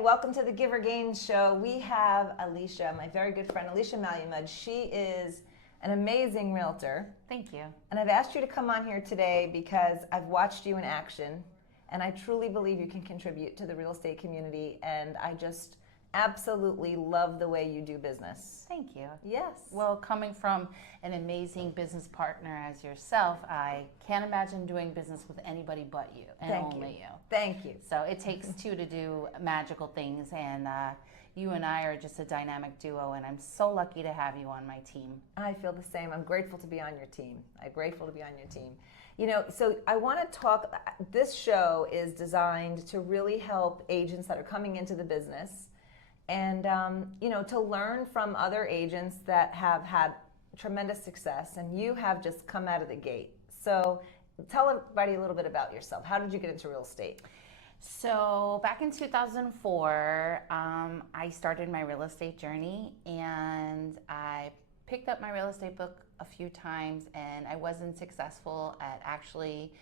Welcome to the Giver Gains Show. We have Alicia, my very good friend, Alicia Malamud. She is an amazing realtor. Thank you. And I've asked you to come on here today because I've watched you in action, and I truly believe you can contribute to the real estate community, and I just absolutely love the way you do business. Thank you. Yes. Well, coming from an amazing business partner as yourself, I can't imagine doing business with anybody but you and only you. Thank you. So it takes two to do magical things, and you and I are just a dynamic duo, and I'm so lucky to have you on my team. I feel the same. I'm grateful to be on your team. I'm grateful to be on your team. You know, so I want to talk, this show is designed to really help agents that are coming into the business and, you know, to learn from other agents that have had tremendous success, and you have just come out of the gate. So tell everybody a little bit about yourself. How did you get into real estate? So back in 2004, I started my real estate journey, and I picked up my real estate book a few times, and I wasn't successful at actually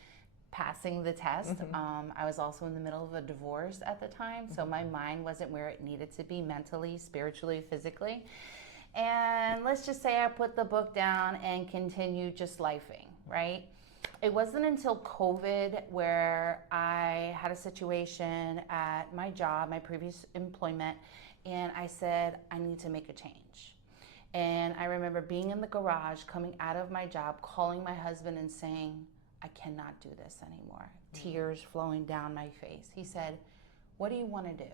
passing the test. I was also in the middle of a divorce at the time, so my mind wasn't where it needed to be mentally, spiritually, physically. And let's just say I put the book down and continued just lifing, right? It wasn't until COVID where I had a situation at my job, my previous employment, and I said, I need to make a change. And I remember being in the garage, coming out of my job, calling my husband and saying, I cannot do this anymore. Tears flowing down my face. He said, what do you want to do?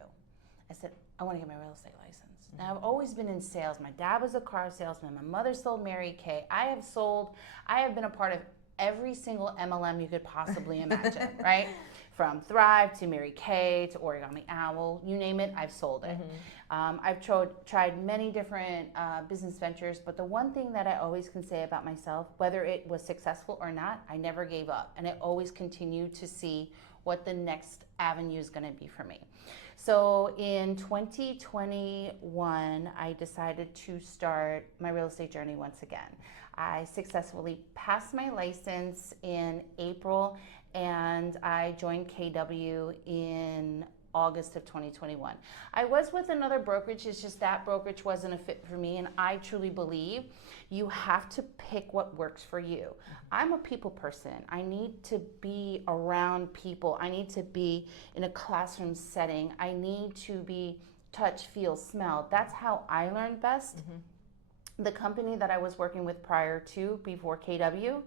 I said, I want to get my real estate license. Now, I've always been in sales. My dad was a car salesman. My mother sold Mary Kay. I have been a part of every single MLM you could possibly imagine, right? From Thrive to Mary Kay to Origami Owl, you name it, I've sold it. I've tried many different business ventures, but the one thing that I always can say about myself, whether it was successful or not, I never gave up, and I always continued to see what the next avenue is going to be for me. So in 2021, I decided to start my real estate journey once again. I successfully passed my license in April, and I joined KW in August of 2021. I was with another brokerage, it's just that brokerage wasn't a fit for me, and I truly believe you have to pick what works for you. I'm a people person. I need to be around people. I need to be in a classroom setting. I need to be touch, feel, smell. That's how I learned best. The company that I was working with prior to, before KW,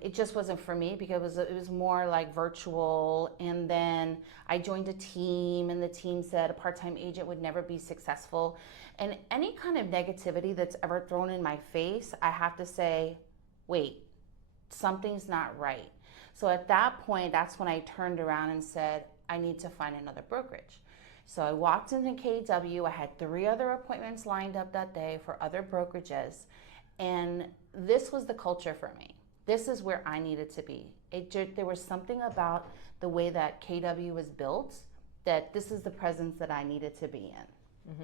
it just wasn't for me because it was more like virtual. And then I joined a team, and the team said a part-time agent would never be successful. And any kind of negativity that's ever thrown in my face, I have to say, wait, something's not right. So at that point, that's when I turned around and said, I need to find another brokerage. So I walked into KW. I had 3 other appointments lined up that day for other brokerages. And this was the culture for me. This is where I needed to be. There was something about the way that KW was built that this is the presence that I needed to be in.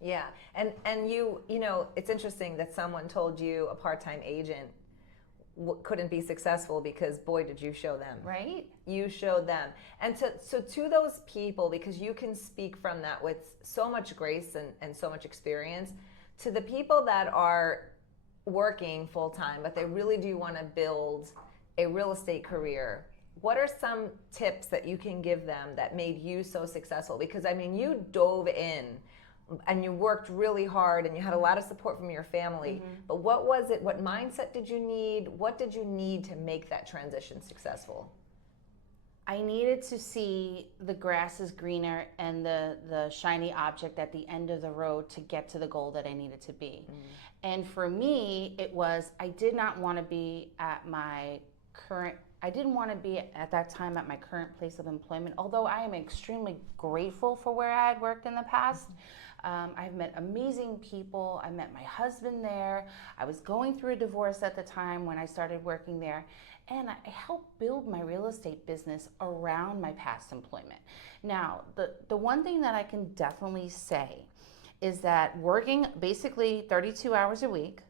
Yeah, and you know, it's interesting that someone told you a part-time agent couldn't be successful because boy, did you show them. Right? You showed them. And so to those people, because you can speak from that with so much grace and so much experience, to the people that are working full-time, but they really do want to build a real estate career, what are some tips that you can give them that made you so successful? Because I mean, you dove in and you worked really hard and you had a lot of support from your family, but what was it, what mindset did you need? What did you need to make that transition successful? I needed to see the grass is greener and the shiny object at the end of the road to get to the goal that I needed to be. And for me, it was, I did not want to be at my current, I didn't want to be at that time at my current place of employment, although I am extremely grateful for where I had worked in the past. I've met amazing people. I met my husband there. I was going through a divorce at the time when I started working there. And I helped build my real estate business around my past employment. Now, the one thing that I can definitely say is that working basically 32 hours a week,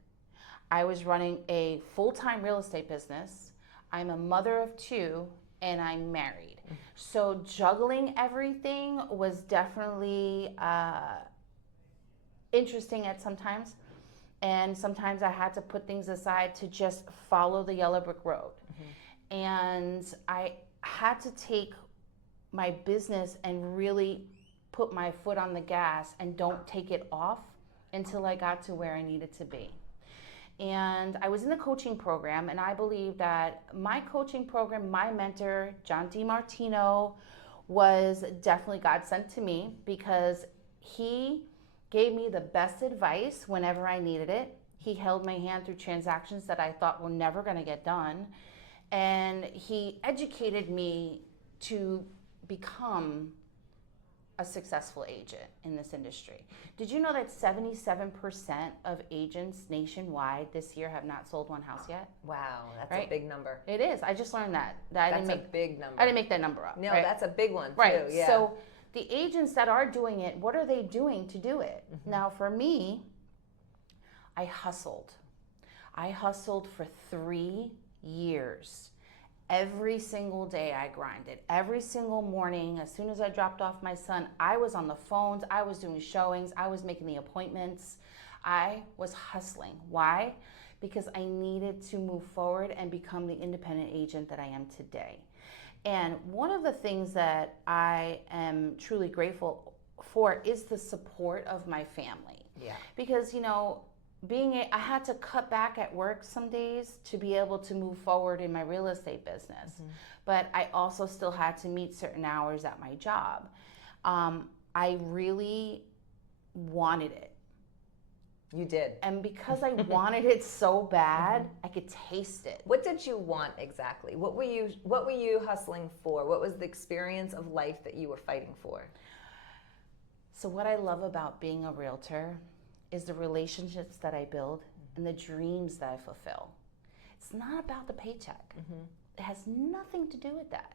I was running a full-time real estate business. I'm a mother of 2, and I'm married. So juggling everything was definitely interesting at sometimes. And sometimes I had to put things aside to just follow the yellow brick road. And I had to take my business and really put my foot on the gas and don't take it off until I got to where I needed to be. And I was in the coaching program, and I believe that my coaching program, my mentor, John DiMartino, was definitely God sent to me, because he gave me the best advice whenever I needed it. He held my hand through transactions that I thought were never going to get done. And he educated me to become a successful agent in this industry. Did you know that 77% of agents nationwide this year have not sold one house yet? Wow, that's Right? a big number. It is. I just learned that. That's a big number. I didn't make that number up. No, right? that's a big one too. Right. Yeah. So the agents that are doing it, what are they doing to do it? Now for me, I hustled. I hustled for 3 years. Every single day I grinded. Every single morning, as soon as I dropped off my son, I was on the phones, I was doing showings, I was making the appointments. I was hustling. Why? Because I needed to move forward and become the independent agent that I am today. And one of the things that I am truly grateful for is the support of my family. Yeah. Because, I had to cut back at work some days to be able to move forward in my real estate business. But I also still had to meet certain hours at my job. I really wanted it. You did. And because I wanted it so bad, I could taste it. What did you want exactly? What were you hustling for? What was the experience of life that you were fighting for? So what I love about being a realtor is the relationships that I build and the dreams that I fulfill. It's not about the paycheck. It has nothing to do with that.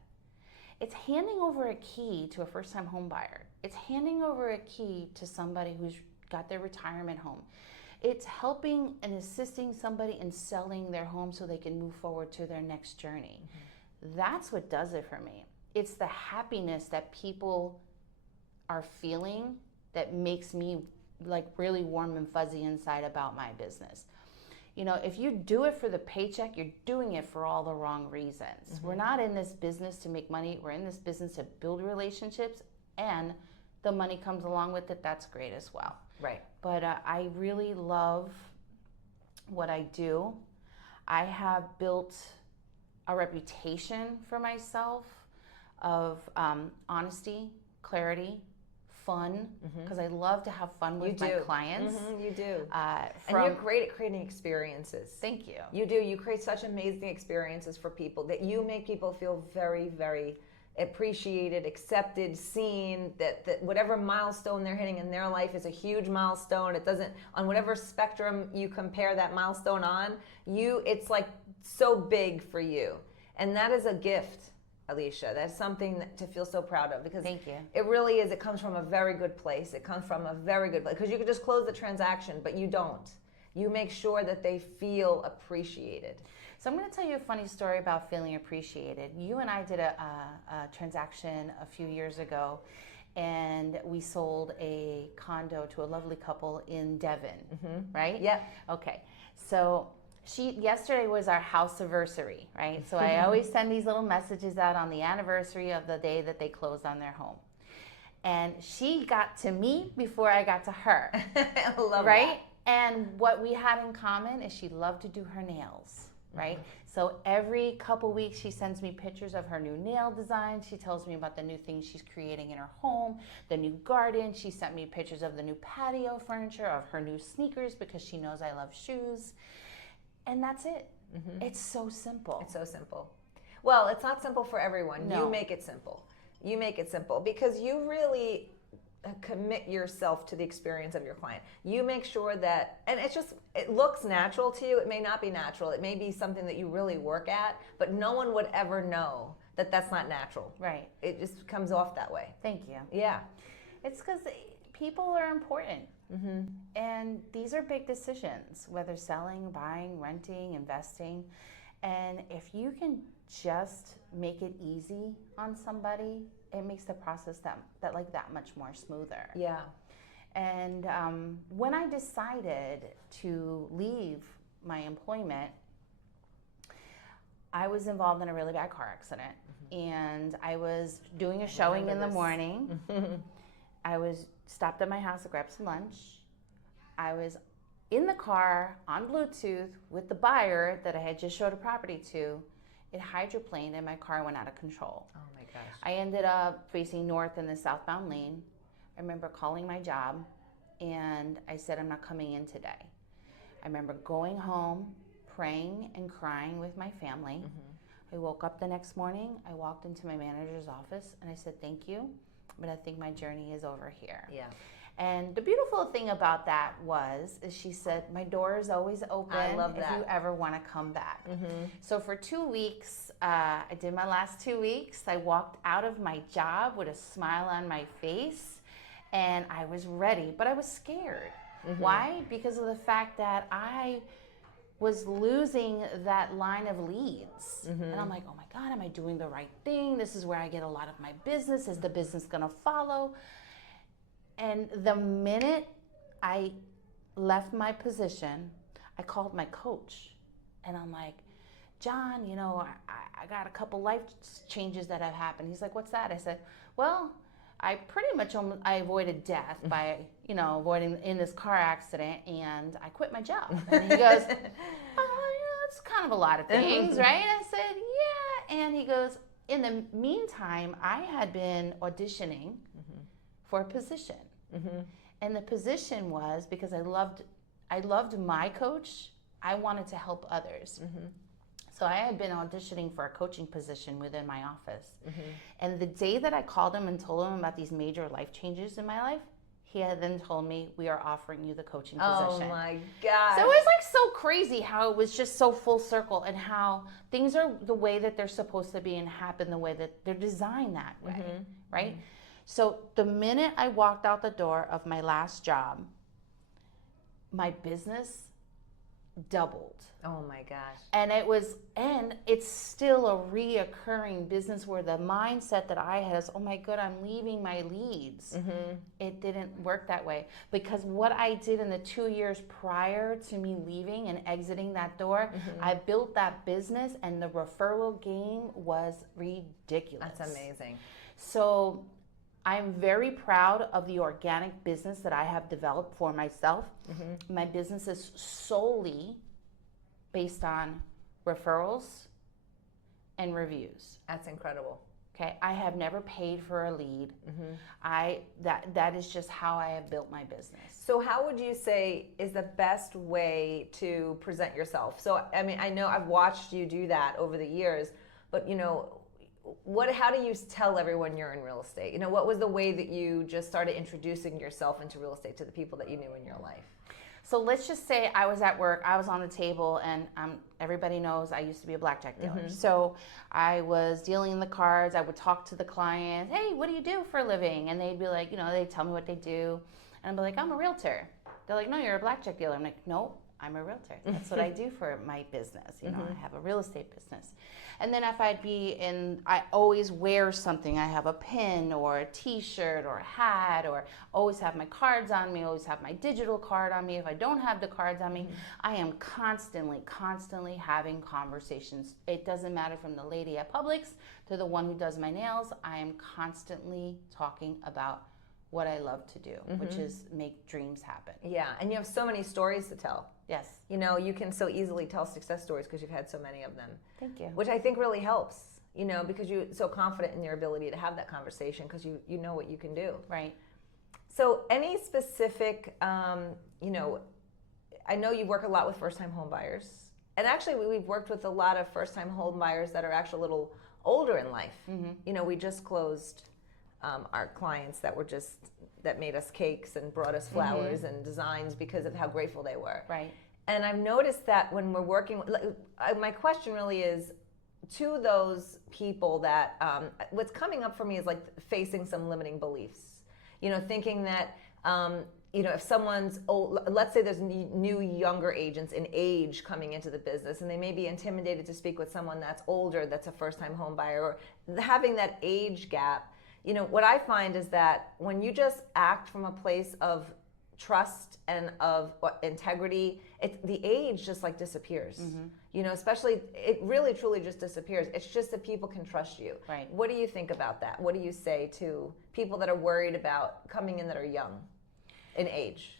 It's handing over a key to a first-time home buyer. It's handing over a key to somebody who's got their retirement home. It's helping and assisting somebody in selling their home so they can move forward to their next journey. That's what does it for me. It's the happiness that people are feeling that makes me like really warm and fuzzy inside about my business. If you do it for the paycheck, you're doing it for all the wrong reasons. We're not in this business to make money. We're in this business to build relationships, and the money comes along with it. That's great as well. Right. But I really love what I do. I have built a reputation for myself of honesty, clarity, fun, because I love to have fun with my clients. You do. And you're great at creating experiences. Thank you. You do. You create such amazing experiences for people that you make people feel very, very appreciated, accepted, seen, that whatever milestone they're hitting in their life is a huge milestone. It doesn't, on whatever spectrum you compare that milestone on, it's like so big for you. And that is a gift, Alicia. That's something to feel so proud of, because thank you. It really is. It comes from a very good place. It comes from a very good place, because you could just close the transaction, but you don't. You make sure that they feel appreciated. So I'm going to tell you a funny story about feeling appreciated. You and I did a transaction a few years ago, and we sold a condo to a lovely couple in Devon, right? Yeah. Okay. So yesterday was our house anniversary, right? So I always send these little messages out on the anniversary of the day that they closed on their home. And she got to me before I got to her. I love right? That. And what we had in common is she loved to do her nails. Right? So every couple weeks she sends me pictures of her new nail design. She tells me about the new things she's creating in her home, the new garden. She sent me pictures of the new patio furniture, of her new sneakers, because she knows I love shoes. And that's it. It's so simple. It's so simple. Well, it's not simple for everyone. No. You make it simple. You make it simple because you really commit yourself to the experience of your client. You make sure that, and it looks natural to you. It may not be natural. It may be something that you really work at, but no one would ever know that that's not natural. Right. It just comes off that way. Thank you. Yeah. It's because people are important. And these are big decisions, whether selling, buying, renting, investing. And if you can just make it easy on somebody, it makes the process that much more smoother. Yeah. And when I decided to leave my employment, I was involved in a really bad car accident. And I was doing a showing in the morning. I was stopped at my house to grab some lunch. I was in the car on Bluetooth with the buyer that I had just showed a property to. It hydroplaned and my car went out of control. Oh my gosh. I ended up facing north in the southbound lane. I remember calling my job and I said, I'm not coming in today. I remember going home, praying and crying with my family. I woke up the next morning, I walked into my manager's office and I said, thank you, but I think my journey is over here. Yeah. And the beautiful thing about that is she said, my door is always open. I love that. If you ever want to come back. So for 2 weeks, I did my last 2 weeks. I walked out of my job with a smile on my face and I was ready, but I was scared. Why? Because of the fact that I was losing that line of leads. And I'm like, oh my God, am I doing the right thing? This is where I get a lot of my business. Is the business gonna follow? And the minute I left my position, I called my coach and I'm like, John, you know, I got a couple life changes that have happened. He's like, what's that? I said, well, I pretty much I avoided death by, you know, avoiding in this car accident and I quit my job. And he goes, it's kind of a lot of things, right? I said, yeah. And he goes, in the meantime, I had been auditioning for a position. And the position was because I loved my coach. I wanted to help others. So I had been auditioning for a coaching position within my office. And the day that I called him and told him about these major life changes in my life, he had then told me, we are offering you the coaching position. Oh my God. So it was like so crazy how it was just so full circle and how things are the way that they're supposed to be and happen the way that they're designed that way, right? So the minute I walked out the door of my last job, my business doubled. Oh my gosh. And it's still a reoccurring business where the mindset that I had is, oh my God, I'm leaving my leads. It didn't work that way because what I did in the 2 years prior to me leaving and exiting that door, I built that business and the referral game was ridiculous. That's amazing. So I'm very proud of the organic business that I have developed for myself. My business is solely based on referrals and reviews. That's incredible. Okay, I have never paid for a lead. That is just how I have built my business. So how would you say is the best way to present yourself? So I mean, I know I've watched you do that over the years, but you know, how do you tell everyone you're in real estate? You know, what was the way that you just started introducing yourself into real estate to the people that you knew in your life? So let's just say I was at work, I was on the table, and everybody knows I used to be a blackjack dealer. So I was dealing the cards, I would talk to the client, hey, what do you do for a living? And they'd be like, you know, they'd tell me what they do. And I'd be like, I'm a realtor. They're like, no, you're a blackjack dealer. I'm like, no, I'm a realtor. That's what I do for my business. You know, I have a real estate business. And then if I always wear something. I have a pin or a t-shirt or a hat, or always have my cards on me, always have my digital card on me. If I don't have the cards on me, I am constantly having conversations. It doesn't matter from the lady at Publix to the one who does my nails. I am constantly talking about what I love to do, which is make dreams happen. Yeah, and you have so many stories to tell. Yes. You know, you can so easily tell success stories because you've had so many of them. Thank you. Which I think really helps, you know, because you're so confident in your ability to have that conversation because you know what you can do. Right. So any specific, you know, I know you work a lot with first-time home buyers. And actually, we've worked with a lot of first-time home buyers that are actually a little older in life. You know, we just closed our clients that made us cakes and brought us flowers and designs because of how grateful they were. Right. And I've noticed that when we're working, my question really is to those people that, what's coming up for me is like facing some limiting beliefs. You know, thinking that if someone's old, let's say there's new younger agents in age coming into the business, and they may be intimidated to speak with someone that's older, that's a first-time home buyer, or having that age gap. What I find is that when you just act from a place of trust and of integrity, the age just like disappears. Especially it really truly just disappears. It's just that people can trust you. Right. What do you think about that? What do you say to people that are worried about coming in that are young in age?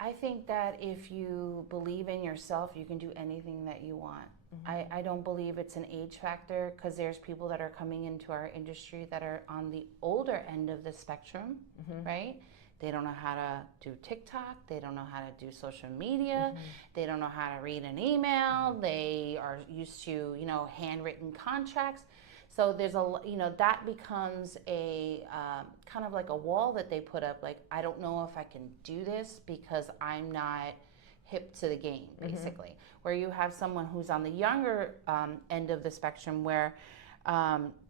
I think that if you believe in yourself, you can do anything that you want. I don't believe it's an age factor, because there's people that are coming into our industry that are on the older end of the spectrum, right? They don't know how to do TikTok. They don't know how to do social media. They don't know how to read an email. They are used to, handwritten contracts. So there's that becomes a kind of like a wall that they put up. Like, I don't know if I can do this because I'm not hip to the game, basically. Where you have someone who's on the younger end of the spectrum, where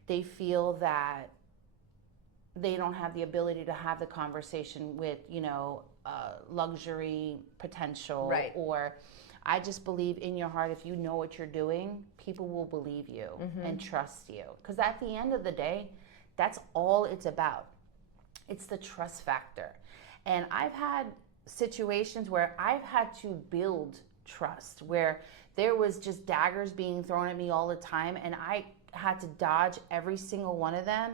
they feel that they don't have the ability to have the conversation with, luxury potential. Right. Or I just believe in your heart, if you know what you're doing, people will believe you and trust you. Because at the end of the day, that's all it's about. It's the trust factor. And I've had situations where I've had to build trust, where there was just daggers being thrown at me all the time, and I had to dodge every single one of them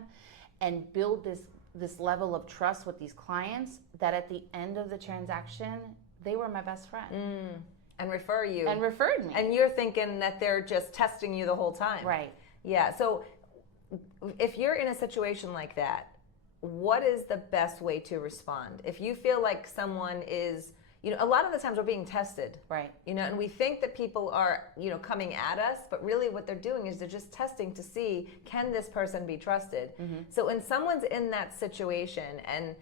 and build this level of trust with these clients, that at the end of the transaction, they were my best friend. And refer you. And referred me. And you're thinking that they're just testing you the whole time. Right. Yeah. So if you're in a situation like that, what is the best way to respond? If you feel like someone is, a lot of the times we're being tested. Right. And we think that people are, coming at us, but really what they're doing is they're just testing to see, can this person be trusted? So when someone's in that situation and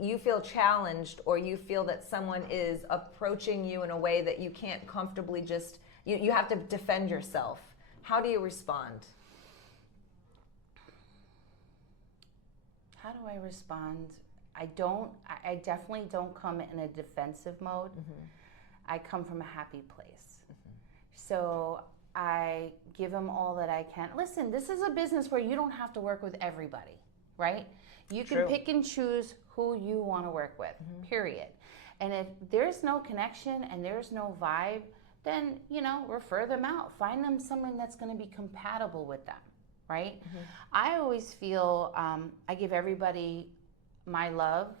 you feel challenged, or you feel that someone is approaching you in a way that you can't comfortably just, you have to defend yourself, how do you respond? How do I respond? I definitely don't come in a defensive mode. I come from a happy place. So I give them all that I can. Listen, this is a business where you don't have to work with everybody, right? You can pick and choose who you want to work with, period. And if there's no connection and there's no vibe, then, refer them out. Find them someone that's going to be compatible with them, right? I always feel I give everybody my love,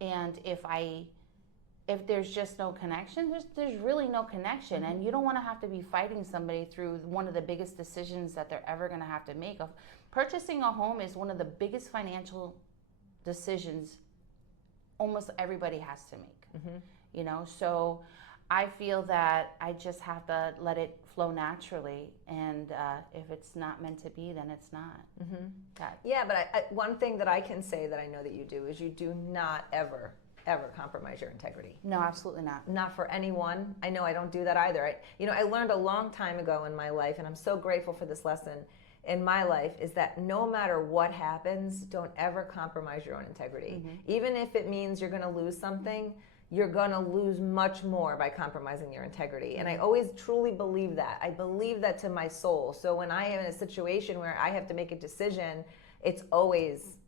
and if there's just no connection, there's really no connection. And you don't want to have to be fighting somebody through one of the biggest decisions that they're ever going to have to make. Purchasing a home is one of the biggest financial decisions almost everybody has to make. So I feel that I just have to let it flow naturally, and if it's not meant to be, then it's not. Yeah, but one thing that I can say that I know that you do is you do not ever compromise your integrity. No, absolutely not. Not for anyone. I know I don't do that either. I learned a long time ago in my life, and I'm so grateful for this lesson in my life, is that no matter what happens, don't ever compromise your own integrity. Even if it means you're going to lose something, you're going to lose much more by compromising your integrity. And I always truly believe that. I believe that to my soul. So when I am in a situation where I have to make a decision,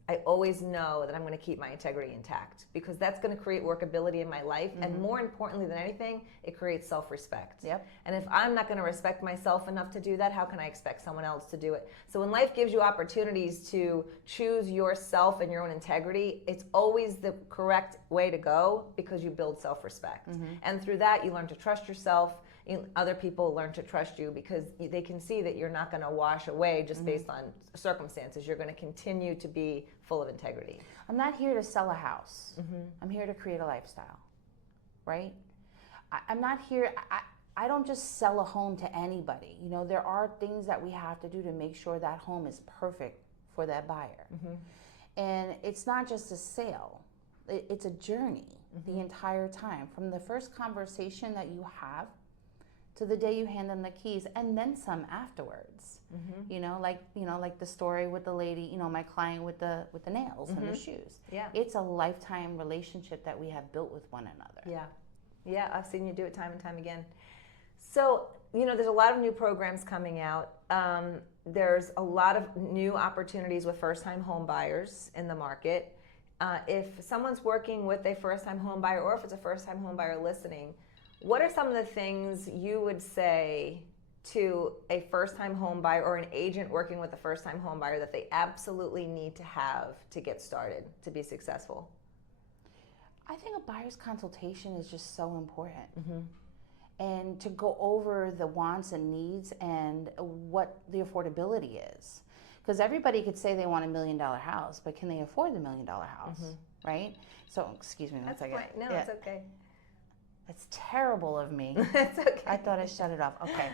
I always know that I'm going to keep my integrity intact, because that's going to create workability in my life. And more importantly than anything, it creates self-respect. Yep. And if I'm not going to respect myself enough to do that, how can I expect someone else to do it? So when life gives you opportunities to choose yourself and your own integrity, it's always the correct way to go, because you build self-respect. And through that, you learn to trust yourself. Other people learn to trust you, because they can see that you're not going to wash away just based on circumstances. You're going to continue to be full of integrity. I'm not here to sell a house. I'm here to create a lifestyle, right? I'm not here, I don't just sell a home to anybody. There are things that we have to do to make sure that home is perfect for that buyer. And it's not just a sale, it's a journey the entire time. From the first conversation that you have to the day you hand them the keys, and then some afterwards. Like the story with the lady, my client with the nails and the shoes. Yeah. It's a lifetime relationship that we have built with one another. Yeah, I've seen you do it time and time again. So, there's a lot of new programs coming out. There's a lot of new opportunities with first-time home buyers in the market. If someone's working with a first-time home buyer, or if it's a first-time home buyer listening, what are some of the things you would say to a first-time home buyer or an agent working with a first-time home buyer that they absolutely need to have to get started to be successful? I think a buyer's consultation is just so important. And to go over the wants and needs and what the affordability is. Because everybody could say they want $1 million house, but can they afford the $1 million house, right? So, excuse me one second. No, it's okay. That's terrible of me. It's okay. I thought I shut it off. Okay.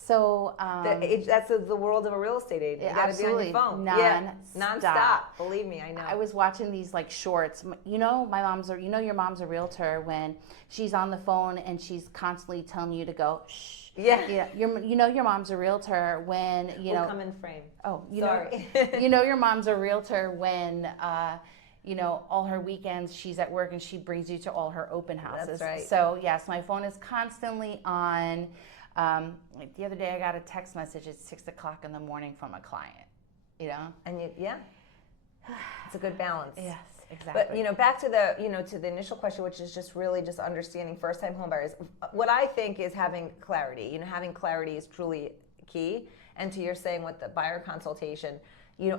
So that's the world of a real estate agent. You gotta be on your phone. Non-stop. Believe me, I know. I was watching these like shorts. Your mom's a realtor when she's on the phone and she's constantly telling you to go shh. Yeah. Your mom's a realtor when We'll come in frame. Oh, Sorry. Your mom's a realtor when all her weekends she's at work and she brings you to all her open houses. That's right. So yes, my phone is constantly on. Like the other day, I got a text message at 6:00 in the morning from a client. And it's a good balance. Yes, exactly. But back to the initial question, which is just really just understanding first-time home buyers. What I think is having clarity. Having clarity is truly key. And to your saying with the buyer consultation.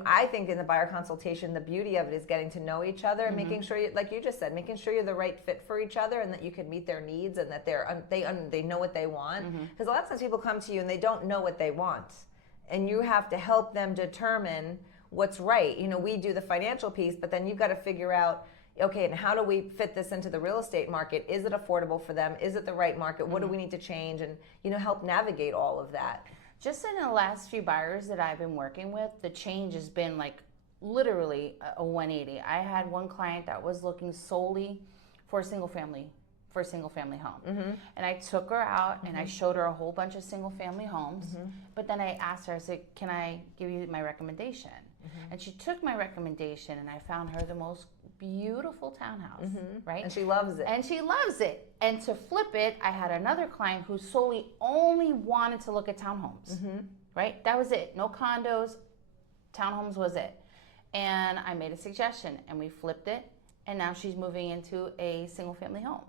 I think in the buyer consultation, the beauty of it is getting to know each other and making sure, like you just said, making sure you're the right fit for each other and that you can meet their needs and that they know what they want. Because a lot of times people come to you and they don't know what they want. And you have to help them determine what's right. We do the financial piece, but then you've got to figure out, okay, and how do we fit this into the real estate market? Is it affordable for them? Is it the right market? What do we need to change? And, help navigate all of that. Just in the last few buyers that I've been working with, the change has been like literally a 180. I had one client that was looking solely for a single family home. And I took her out and I showed her a whole bunch of single family homes. But then I asked her, I said, can I give you my recommendation? And she took my recommendation and I found her the most beautiful townhouse, right? And she loves it. And to flip it, I had another client who solely only wanted to look at townhomes, right? That was it. No condos, townhomes was it. And I made a suggestion and we flipped it. And now she's moving into a single family home.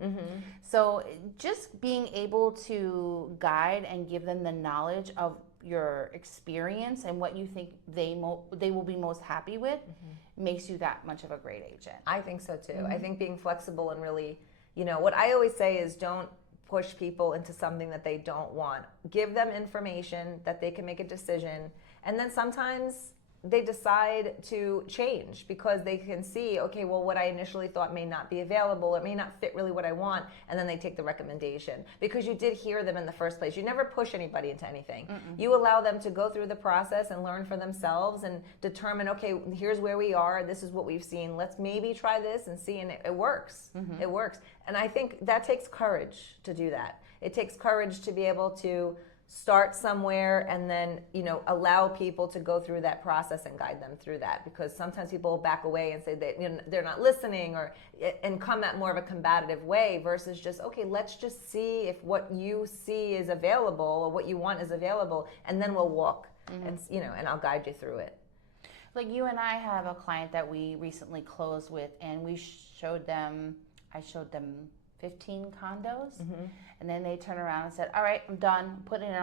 So just being able to guide and give them the knowledge of your experience and what you think they will be most happy with makes you that much of a great agent. I think so too. I think being flexible and really, what I always say is don't push people into something that they don't want. Give them information that they can make a decision. And then sometimes they decide to change because they can see, okay, well, what I initially thought may not be available, it may not fit really what I want, and then they take the recommendation because you did hear them in the first place. You never push anybody into anything. You allow them to go through the process and learn for themselves and determine, okay, here's where we are, this is what we've seen, let's maybe try this and see, and it works. It works. And I think that takes courage to do that. It takes courage to be able to start somewhere and then allow people to go through that process and guide them through that, because sometimes people back away and say that they're not listening and come at more of a combative way versus just, okay, let's just see if what you see is available or what you want is available, and then we'll walk and I'll guide you through it. Like you and I have a client that we recently closed with, and I showed them 15 condos, and then they turned around and said, all right, I'm done. I'm putting it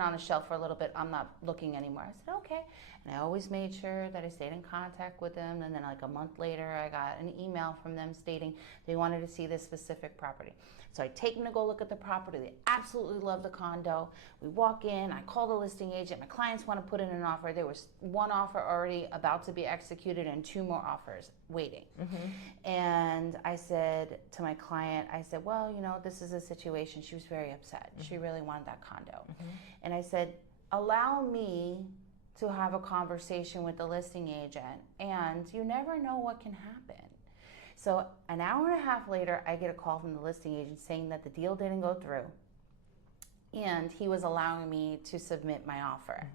on the shelf for a little bit. I'm not looking anymore. I said, okay. And I always made sure that I stayed in contact with them. And then like a month later, I got an email from them stating they wanted to see this specific property. So I take them to go look at the property. They absolutely love the condo. We walk in, I call the listing agent. My clients want to put in an offer. There was one offer already about to be executed and 2 more offers waiting. And I said to my client, I said, well, this is a situation. She was very upset. She really wanted that condo. And I said, allow me to have a conversation with the listing agent, and you never know what can happen. So an hour and a half later, I get a call from the listing agent saying that the deal didn't go through. and he was allowing me to submit my offer.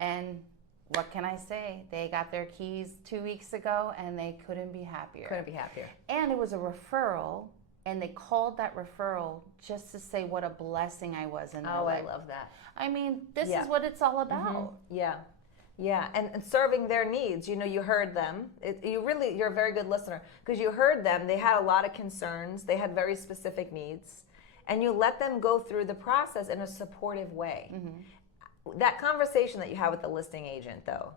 And what can I say? They got their keys 2 weeks ago, and they couldn't be happier. Couldn't be happier. And it was a referral, and they called that referral just to say what a blessing I was in their life. I love that. I mean, this is what it's all about. Yeah. Yeah, and serving their needs. You know, you heard them. You're a very good listener because you heard them. They had a lot of concerns. They had very specific needs, and you let them go through the process in a supportive way. That conversation that you had with the listing agent, though,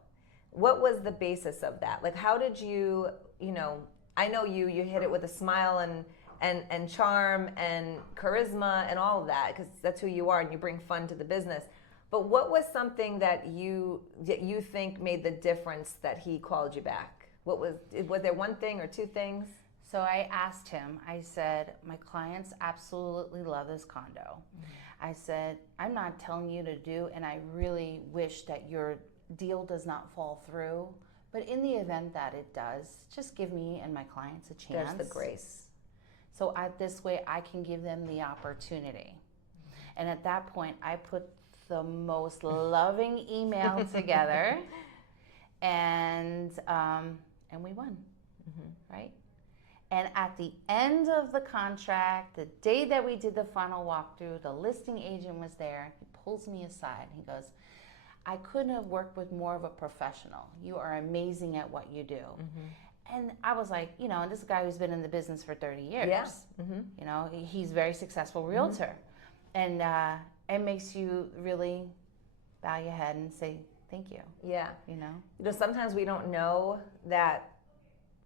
what was the basis of that? Like, how did you know, I know you hit it with a smile and charm and charisma and all of that because that's who you are and you bring fun to the business. But what was something that you think made the difference that he called you back? Was there one thing or two things? So I asked him, I said, my clients absolutely love this condo. I said, I'm not telling you to do, and I really wish that your deal does not fall through. But in the event that it does, just give me and my clients a chance. There's the grace. So this way I can give them the opportunity. And at that point, I put the most loving email together, and we won, right? And at the end of the contract, the day that we did the final walkthrough, the listing agent was there. He pulls me aside. He goes, I couldn't have worked with more of a professional. You are amazing at what you do. And I was like, you know, this guy who's been in the business for 30 years. Yeah. You know, he's a very successful realtor. And it makes you really bow your head and say, thank you. Yeah. You know, sometimes we don't know that,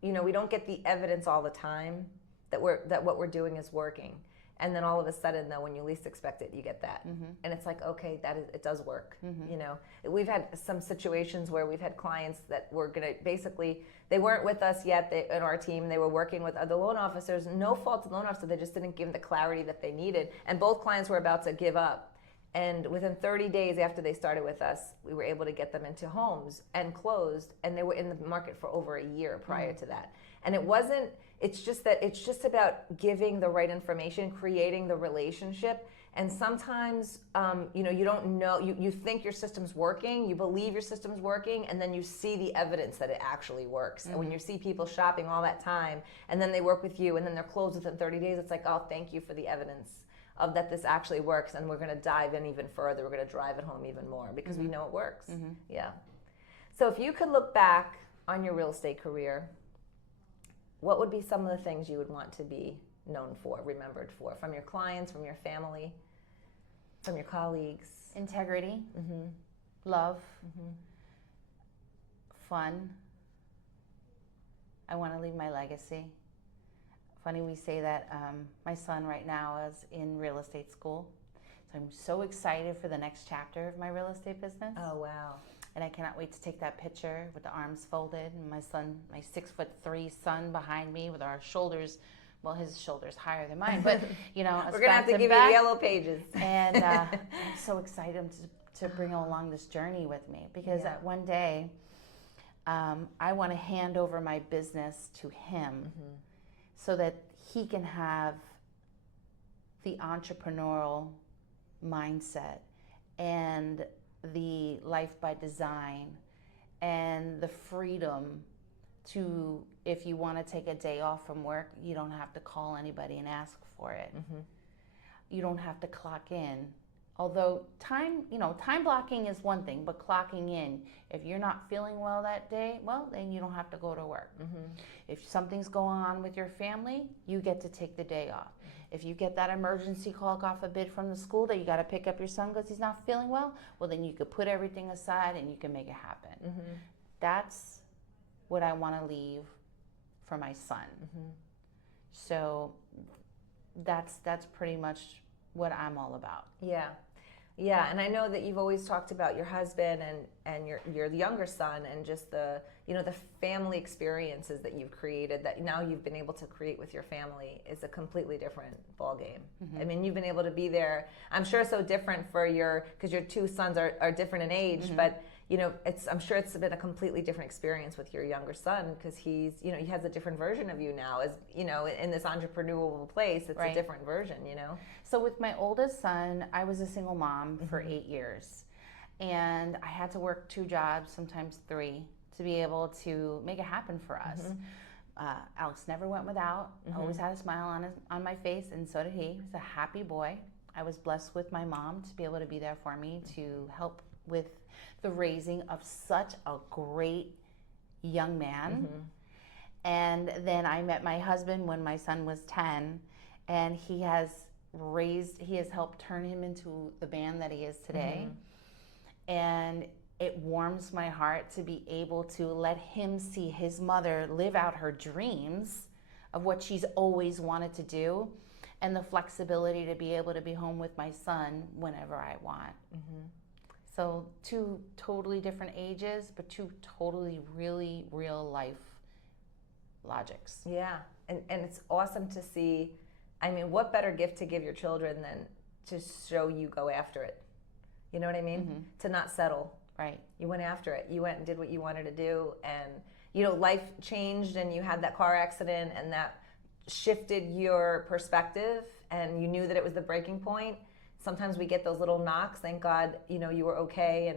you know, we don't get the evidence all the time that what we're doing is working. And then all of a sudden, though, when you least expect it, you get that. And it's like, okay, it does work. You know, we've had some situations where we've had clients that were going to basically, they weren't with us yet in our team. They were working with other loan officers. No fault to the loan officer. They just didn't give them the clarity that they needed. And both clients were about to give up. And within 30 days after they started with us, we were able to get them into homes and closed. And they were in the market for over a year prior to that. And it's just about giving the right information, creating the relationship. And sometimes, you know, you don't know, you think your system's working, you believe your system's working, and then you see the evidence that it actually works. And when you see people shopping all that time, and then they work with you, and then they're closed within 30 days, it's like, oh, thank you for the evidence of that this actually works, and we're going to dive in even further. We're going to drive it home even more because we know it works. Yeah. So if you could look back on your real estate career, what would be some of the things you would want to be known for, remembered for, from your clients, from your family, from your colleagues? Integrity, love, fun. I want to leave my legacy. Funny we say that. My son right now is in real estate school. So I'm so excited for the next chapter of my real estate business. Oh, wow. And I cannot wait to take that picture with the arms folded and my son, my 6'3" son behind me with our shoulders, well, his shoulders higher than mine, but you know, we're gonna have to give you yellow pages. And I'm so excited to bring him along this journey with me because one day I want to hand over my business to him so that he can have the entrepreneurial mindset and the life by design and the freedom to, if you want to take a day off from work, you don't have to call anybody and ask for it. You don't have to clock in. Although time blocking is one thing, but clocking in, if you're not feeling well that day, well, then you don't have to go to work. If something's going on with your family, you get to take the day off. If you get that emergency call off a bid from the school that you got to pick up your son because he's not feeling well, well, then you could put everything aside and you can make it happen. That's what I want to leave for my son. So that's pretty much what I'm all about. Yeah. Yeah, and I know that you've always talked about your husband and your younger son and just the family experiences that you've created that now you've been able to create with your family is a completely different ballgame. I mean, you've been able to be there. I'm sure so different for because your two sons are different in age, but I'm sure it's been a completely different experience with your younger son, because he has a different version of you now, as in this entrepreneurial place. It's a different version. So with my oldest son, I was a single mom for 8 years, and I had to work 2 jobs, sometimes 3, to be able to make it happen for us. Alex never went without, always had a smile on my face, and so did he. He was a happy boy. I was blessed with my mom to be able to be there for me, to help with the raising of such a great young man. And then I met my husband when my son was 10, and he has helped turn him into the man that he is today. And it warms my heart to be able to let him see his mother live out her dreams of what she's always wanted to do, and the flexibility to be able to be home with my son whenever I want. So 2 totally different ages, but 2 totally really real life logics. Yeah, and it's awesome to see. I mean, what better gift to give your children than to show you go after it? You know what I mean? To not settle. Right. You went after it. You went and did what you wanted to do, and life changed, and you had that car accident, and that shifted your perspective, and you knew that it was the breaking point. Sometimes we get those little knocks. Thank God, you were okay,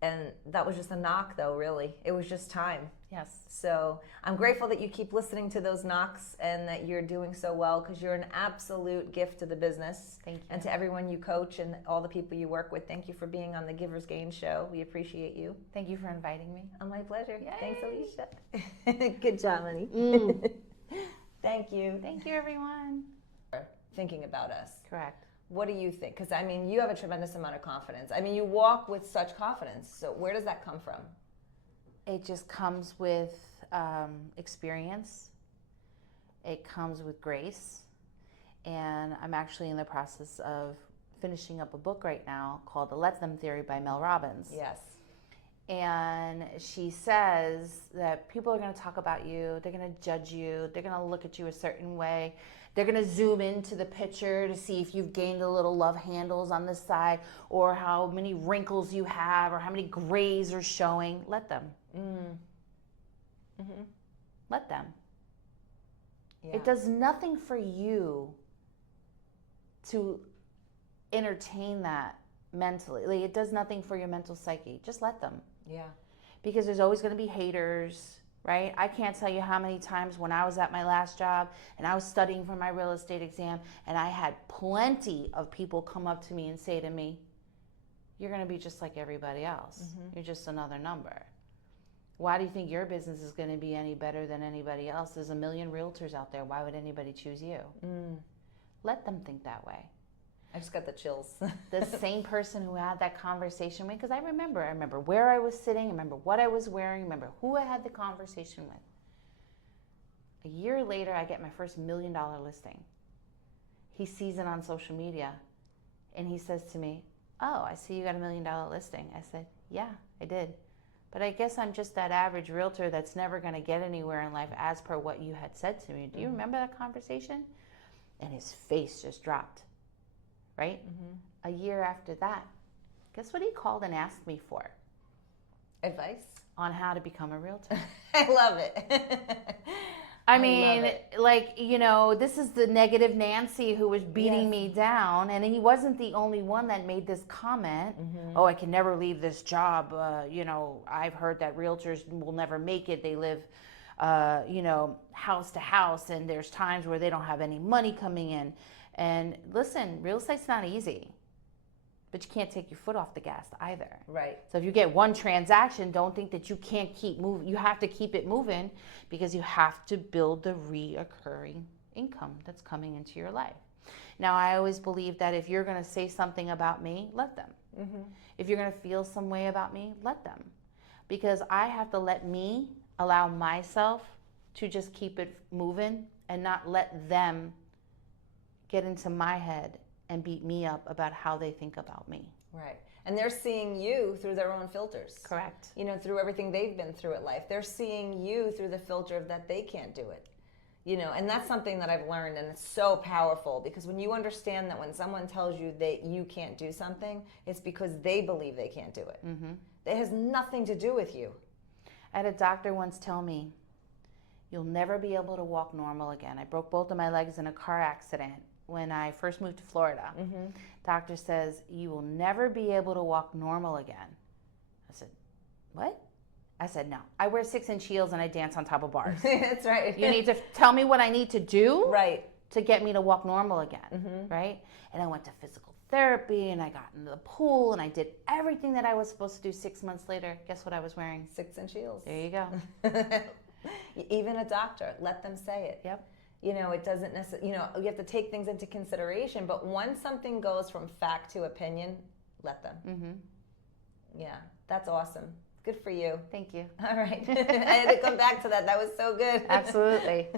and that was just a knock, though. Really, it was just time. Yes. So I'm grateful that you keep listening to those knocks, and that you're doing so well, because you're an absolute gift to the business. Thank you. And to everyone you coach and all the people you work with. Thank you for being on the Givers Gain show. We appreciate you. Thank you for inviting me. Oh, my pleasure. Yay. Thanks, Alicia. Good job, honey. Thank you. Thank you, everyone. Thinking about us. Correct. What do you think? Because, you have a tremendous amount of confidence. You walk with such confidence. So where does that come from? It just comes with experience. It comes with grace. And I'm actually in the process of finishing up a book right now called The Let Them Theory by Mel Robbins. Yes. And she says that people are going to talk about you, they're going to judge you, they're going to look at you a certain way, they're going to zoom into the picture to see if you've gained a little love handles on this side, or how many wrinkles you have, or how many grays are showing. Let them. Let them. Yeah. It does nothing for you to entertain that mentally. Like, it does nothing for your mental psyche. Just let them. Yeah. Because there's always going to be haters, right? I can't tell you how many times when I was at my last job and I was studying for my real estate exam, and I had plenty of people come up to me and say to me, "You're going to be just like everybody else. You're just another number. Why do you think your business is going to be any better than anybody else? There's a million realtors out there. Why would anybody choose you?" Let them think that way. I just got the chills. The same person who had that conversation with, because I remember where I was sitting, I remember what I was wearing, I remember who I had the conversation with. A year later, I get my first $1 million listing. He sees it on social media, and he says to me, "Oh, I see you got a $1 million listing." I said, "Yeah, I did. But I guess I'm just that average realtor that's never going to get anywhere in life, as per what you had said to me. Do you remember that conversation?" And his face just dropped. Right? A year after that, guess what he called and asked me for? Advice? On how to become a realtor. I love it. I mean, like, this is the negative Nancy who was beating me down, and he wasn't the only one that made this comment. "Oh, I can never leave this job. I've heard that realtors will never make it. They live, house to house, and there's times where they don't have any money coming in." And listen, real estate's not easy, but you can't take your foot off the gas either. Right. So if you get one transaction, don't think that you can't keep moving. You have to keep it moving, because you have to build the reoccurring income that's coming into your life. Now, I always believe that if you're going to say something about me, let them. If you're going to feel some way about me, let them. Because I have to let me allow myself to just keep it moving, and not let them get into my head and beat me up about how they think about me. Right. And they're seeing you through their own filters. Correct. Through everything they've been through at life. They're seeing you through the filter of that they can't do it. You know, and that's something that I've learned, and it's so powerful, because when you understand that when someone tells you that you can't do something, it's because they believe they can't do it. Mm-hmm. It has nothing to do with you. I had a doctor once tell me, you'll never be able to walk normal again. I broke both of my legs in a car accident when I first moved to Florida. Mm-hmm. Doctor says, you will never be able to walk normal again. I said, what? I said, no. I wear 6-inch heels and I dance on top of bars. That's right. You need to tell me what I need to do right. to get me to walk normal again, right? And I went to physical therapy, and I got into the pool, and I did everything that I was supposed to do. 6 months later, guess what I was wearing? 6-inch heels. There you go. Even a doctor, let them say it. Yep. You know, it doesn't necessarily, you know, you have to take things into consideration, but once something goes from fact to opinion, let them. Mm-hmm. Yeah, that's awesome. Good for you. Thank you. All right. I had to come back to that. That was so good. Absolutely.